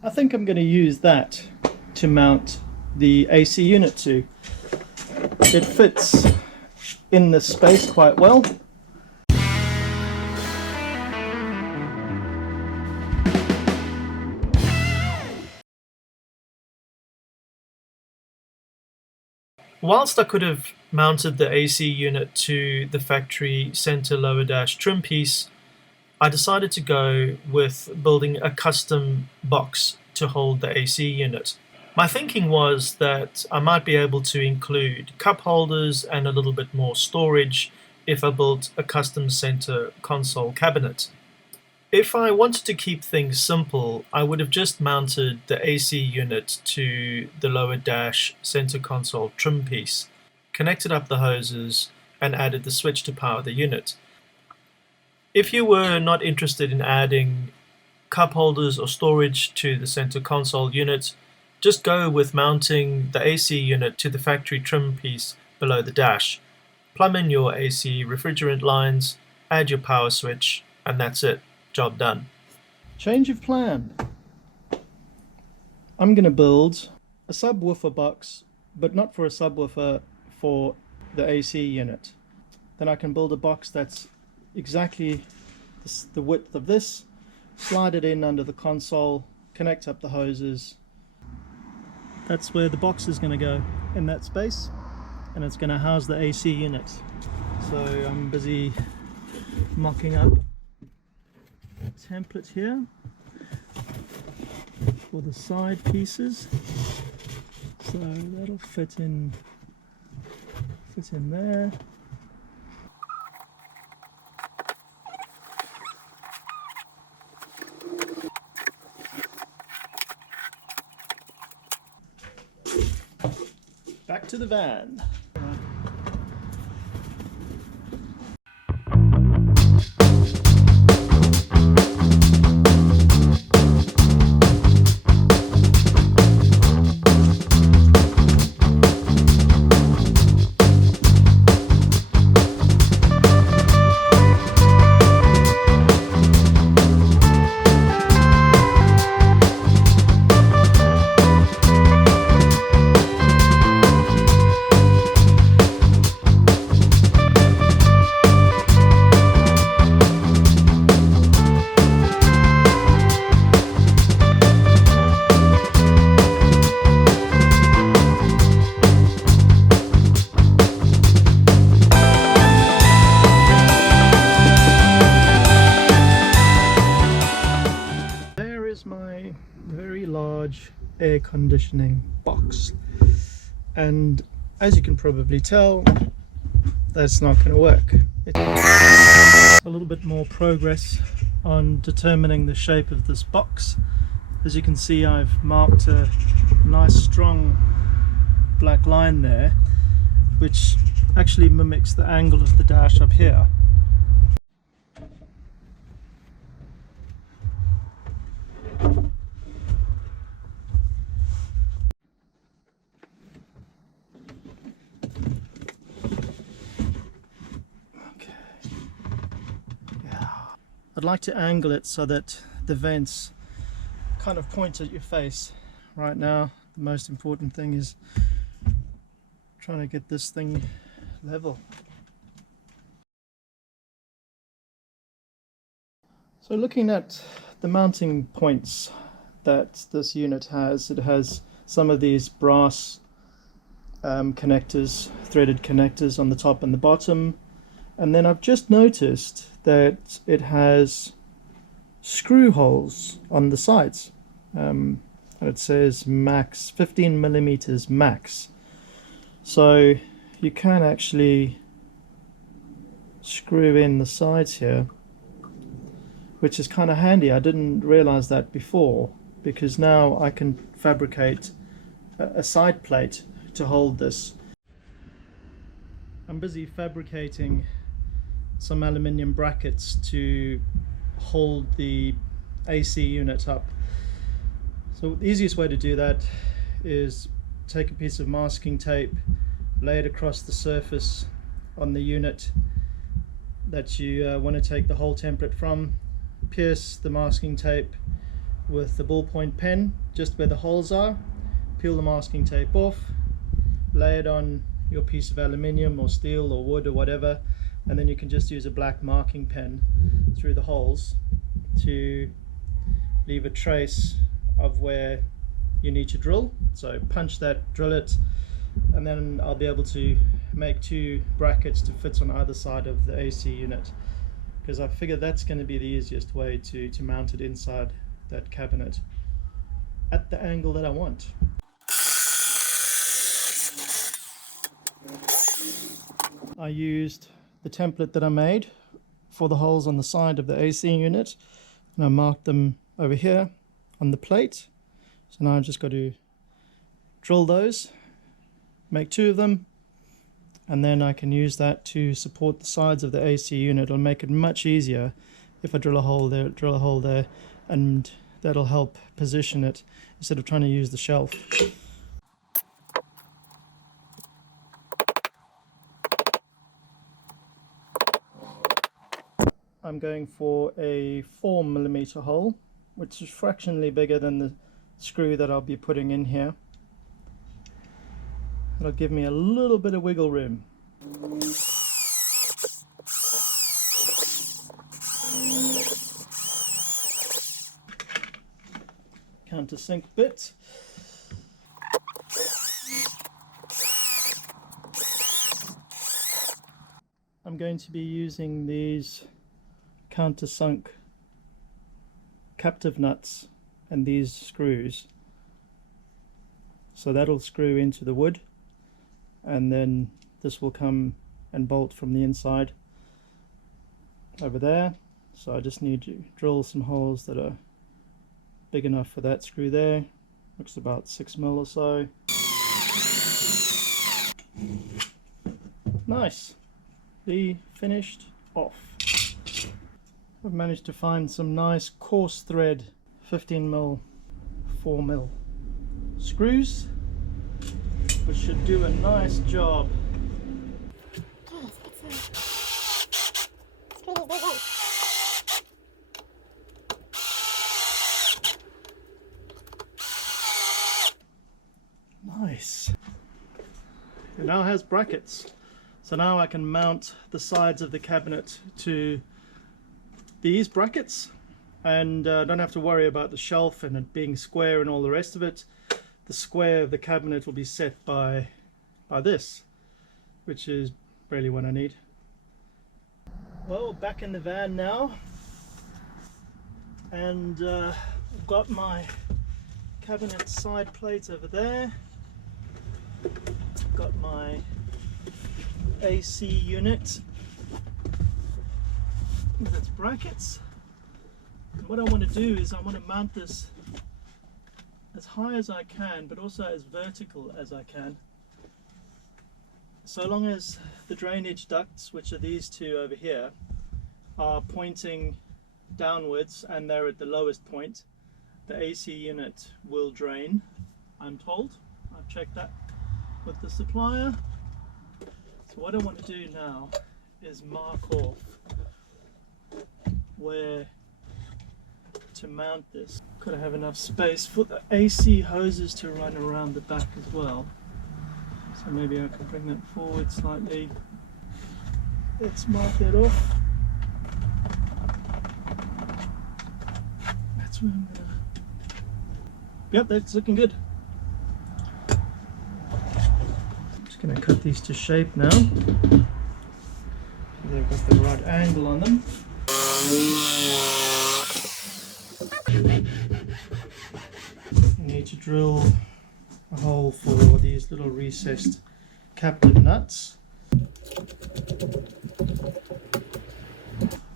I think I'm going to use that to mount the AC unit to. It fits in this space quite well. Whilst I could have mounted the AC unit to the factory center lower dash trim piece, I decided to go with building a custom box to hold the AC unit. My thinking was that I might be able to include cup holders and a little bit more storage if I built a custom center console cabinet. If I wanted to keep things simple, I would have just mounted the AC unit to the lower dash center console trim piece, connected up the hoses, and added the switch to power the unit. If you were not interested in adding cup holders or storage to the center console unit, just go with mounting the AC unit to the factory trim piece below the dash. Plumb in your AC refrigerant lines, add your power switch, and that's it. Job done. Change of plan. I'm going to build a subwoofer box, but not for a subwoofer, for the AC unit. Then I can build a box that's exactly the width of this, slide it in under the console, connect up the hoses. That's where the box is going to go, in that space, and it's going to house the AC unit. So I'm busy mocking up a template here for the side pieces, so that'll fit in there. Back to the van. My very large air conditioning box, and as you can probably tell, that's not going to work. It's a little bit more progress on determining the shape of this box. As you can see, I've marked a nice strong black line there, which actually mimics the angle of the dash up here. I'd like to angle it so that the vents kind of point at your face. Right now, the most important thing is trying to get this thing level. So looking at the mounting points that this unit has, it has some of these brass connectors, threaded connectors on the top and the bottom. And then I've just noticed that it has screw holes on the sides. It says max 15 millimeters max. So you can actually screw in the sides here, which is kind of handy. I didn't realize that before, because now I can fabricate a side plate to hold this. I'm busy fabricating some aluminium brackets to hold the AC unit up. So the easiest way to do that is take a piece of masking tape, lay it across the surface on the unit that you want to take the whole template from, pierce the masking tape with the ballpoint pen just where the holes are, peel the masking tape off, lay it on your piece of aluminium or steel or wood or whatever, and then you can just use a black marking pen through the holes to leave a trace of where you need to drill. So punch that, drill it, and then I'll be able to make 2 brackets to fit on either side of the AC unit, because I figure that's going to be the easiest way to mount it inside that cabinet at the angle that I want. I used the template that I made for the holes on the side of the AC unit, and I marked them over here on the plate. So now I've just got to drill those, make 2 of them, and then I can use that to support the sides of the AC unit. It'll make it much easier if I drill a hole there, and that'll help position it instead of trying to use the shelf. I'm going for a 4mm hole, which is fractionally bigger than the screw that I'll be putting in here. It'll give me a little bit of wiggle room. Countersink bit. I'm going to be using these countersunk captive nuts and these screws. So that'll screw into the wood, and then this will come and bolt from the inside over there. So I just need to drill some holes that are big enough for that screw there. Looks about 6mm or so. Nice. Finished off. I've managed to find some nice coarse thread 15mm 4mm screws, which should do a nice job. Nice. It now has brackets, so now I can mount the sides of the cabinet to these brackets, and don't have to worry about the shelf and it being square and all the rest of it. The square of the cabinet will be set by this, which is really what I need. Well, back in the van now, and I've got my cabinet side plate over there. Got my AC unit with its brackets, and what I want to do is I want to mount this as high as I can, but also as vertical as I can, so long as the drainage ducts, which are these 2 over here, are pointing downwards and they're at the lowest point, the AC unit will drain, I'm told. I've checked that with the supplier. So what I want to do now is mark off where to mount this. Got to have enough space for the AC hoses to run around the back as well. So maybe I can bring that forward slightly. Let's mark that off. That's where I'm gonna... Yep, that's looking good. I'm just gonna cut these to shape now. They've got the right angle on them. I need to drill a hole for these little recessed captive nuts.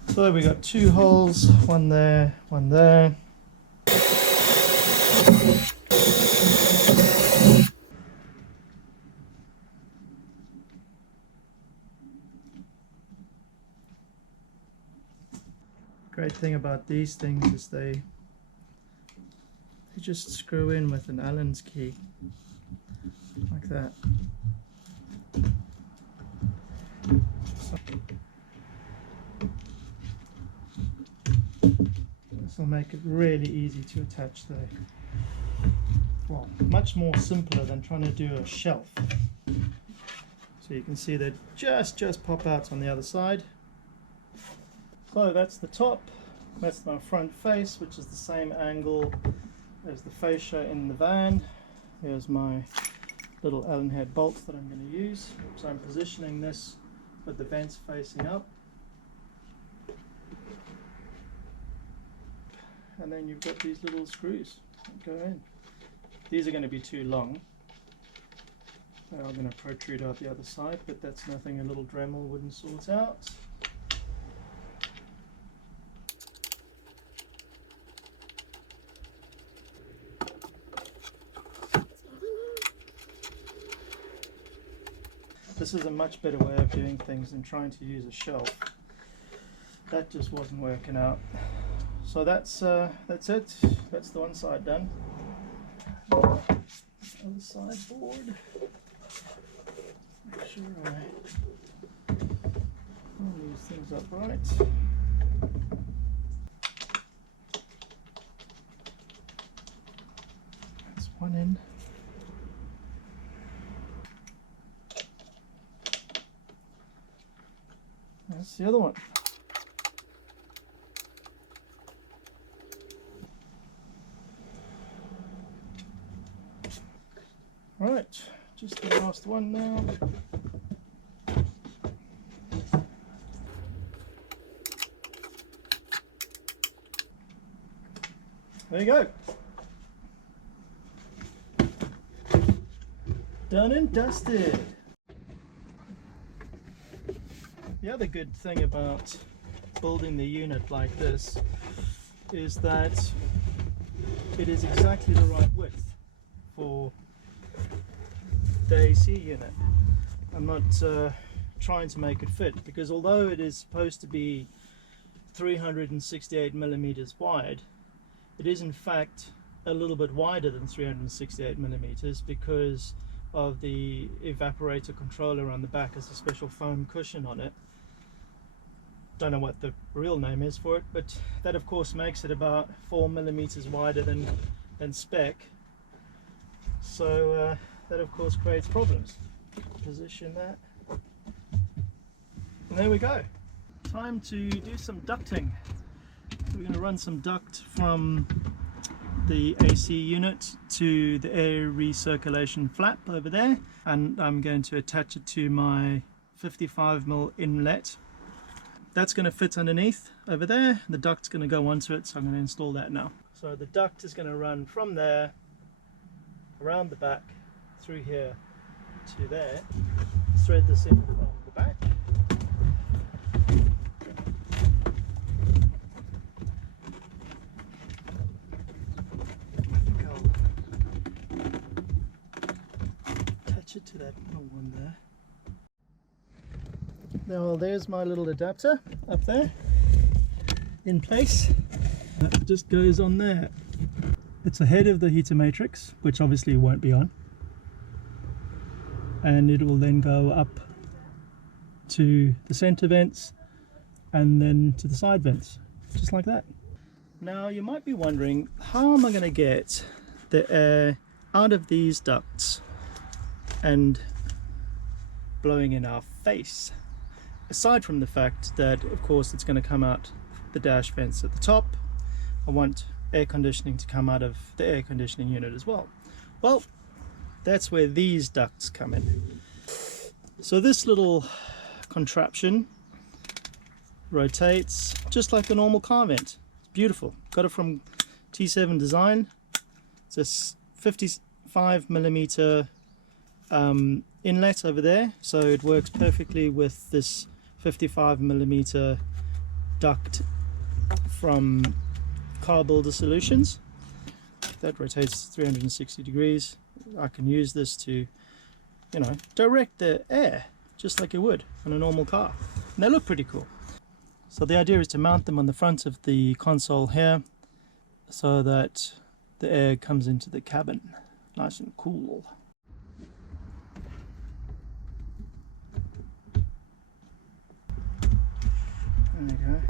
So we got 2 holes, one there, one there. Great thing about these things is they just screw in with an Allen's key, like that. So will make it really easy to attach the, well, much more simpler than trying to do a shelf. So you can see they just pop out on the other side. So that's the top, that's my front face, which is the same angle as the fascia in the van. Here's my little Allen head bolts that I'm going to use. So I'm positioning this with the vents facing up. And then you've got these little screws that go in. These are going to be too long. They are going to protrude out the other side, but that's nothing a little Dremel wouldn't sort out. This is a much better way of doing things than trying to use a shelf. That just wasn't working out. So that's it. That's the one side done. Other side board. Make sure I all these things up right. That's one end. That's the other one. Right, just the last one now. There you go. Done and dusted. The other good thing about building the unit like this is that it is exactly the right width for the AC unit. I'm not trying to make it fit, because although it is supposed to be 368 millimeters wide, it is in fact a little bit wider than 368 millimeters because of the evaporator controller on the back. Has a special foam cushion on it. Don't know what the real name is for it, but that of course makes it about 4 millimeters wider than spec. So that of course creates problems. Position that, and there we go. Time to do some ducting. So we're going to run some duct from the AC unit to the air recirculation flap over there, and I'm going to attach it to my 55mm inlet. That's going to fit underneath over there. The duct's going to go onto it, so I'm going to install that now. So the duct is going to run from there around the back through here to there. Thread this in from the back. Attach it to that little one there. Now there's my little adapter up there in place. That just goes on there. It's ahead of the heater matrix, which obviously won't be on, and it will then go up to the center vents and then to the side vents, just like that. Now you might be wondering, how am I going to get the air out of these ducts and blowing in our face? Aside from the fact that of course it's going to come out the dash vents at the top, I want air conditioning to come out of the air conditioning unit as well. Well, that's where these ducts come in. So this little contraption rotates just like a normal car vent. It's beautiful. Got it from T7 Design. It's a 55mm inlet over there, so it works perfectly with this 55mm duct from Car Builder Solutions. That rotates 360 degrees. I can use this to, you know, direct the air just like you would on a normal car, and they look pretty cool. So the idea is to mount them on the front of the console here so that the air comes into the cabin nice and cool. There you go.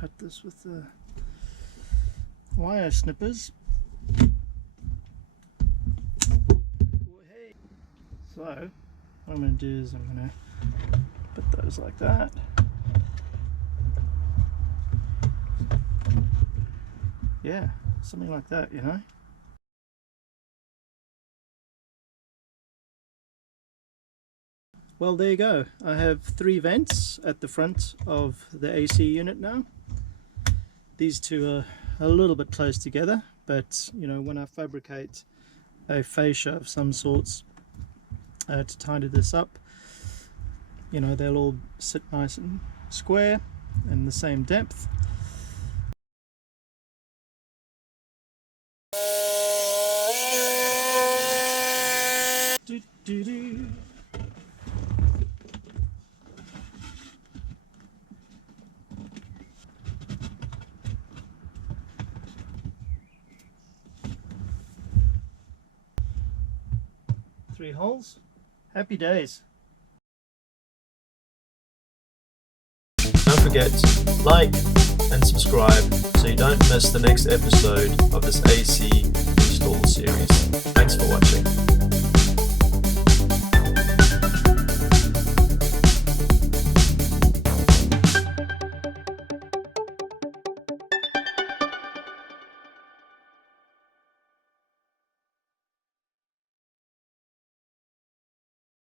cut this with the wire snippers. So what I'm going to do is I'm going to put those like that. Yeah, something like that, you know. Well, there you go. I have 3 vents at the front of the AC unit now. These two are a little bit close together, but you know, when I fabricate a fascia of some sorts to tidy this up, you know, they'll all sit nice and square and the same depth. Do-do-do. 3 holes. Happy days. Don't forget to like and subscribe so you don't miss the next episode of this AC install series. Thanks for watching.